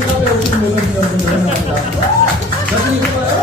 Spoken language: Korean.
네, 의사 배우신 모습 보여드리니다 나중에 봐요.